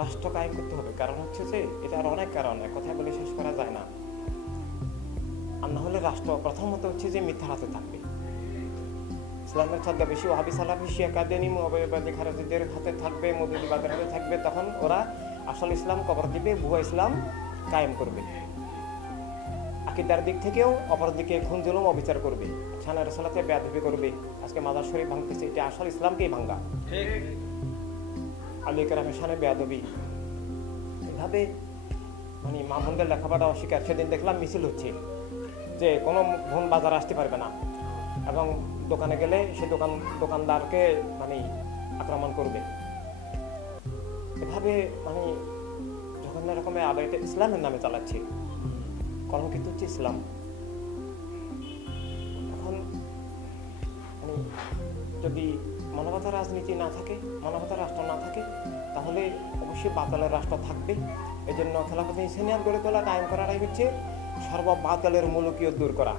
রাষ্ট্র কায়েম করতে হবে। কারণ হচ্ছে যে এটার অনেক কারণ এক কথায় বলে শেষ করা যায় না। আর না হলে রাষ্ট্র প্রথমত হচ্ছে যে মিথ্যা হাতে থাকবে। ইসলামের ছাদ্দা বেশি ওহাবি সালাফি, শিয়া কাদিয়ানি মুবাদি খারাজিদের হাতে থাকবে মদুদিবাদের হাতে থাকবে, তখন ওরা আসল ইসলাম কবর দিবে, ভুয়া ইসলাম কায়েম করবে। আকিদার দিক থেকেও অপরদিকে খুন, জুলুম, অবিচার করবে। ছানা রসালাতে বেয়াদবি করবে। আজকে মাদার শরীফ ভাঙতেছে, এটা আসল ইসলামকেই ভাঙ্গা। আলী কেরামের সামনে বেয়াদবি। এভাবে মানে মা বোনদের লেখাপড়া অস্বীকার। সেদিন দেখলাম মিছিল হচ্ছে, যে কোনো বোন বাজার আসতে পারবে না। এবং দোকানে গেলে সে দোকান, দোকানদারকে মানে আক্রমণ করবে। এভাবে মানে যখন রকমের এটা ইসলামের নামে চালাচ্ছে। কলঙ্কিত হচ্ছে ইসলাম। এখন মানে যদি মানবতার রাজনীতি না থাকে, মানবতার রাষ্ট্র না অবশ্যই বাতালের রাষ্ট্র থাকবে। এই জন্য খেলাফত সিনিয়র গড়ে তোলা, কায়েম করাটাই হচ্ছে সর্ব বাতালের মূলকীয় দূর করা।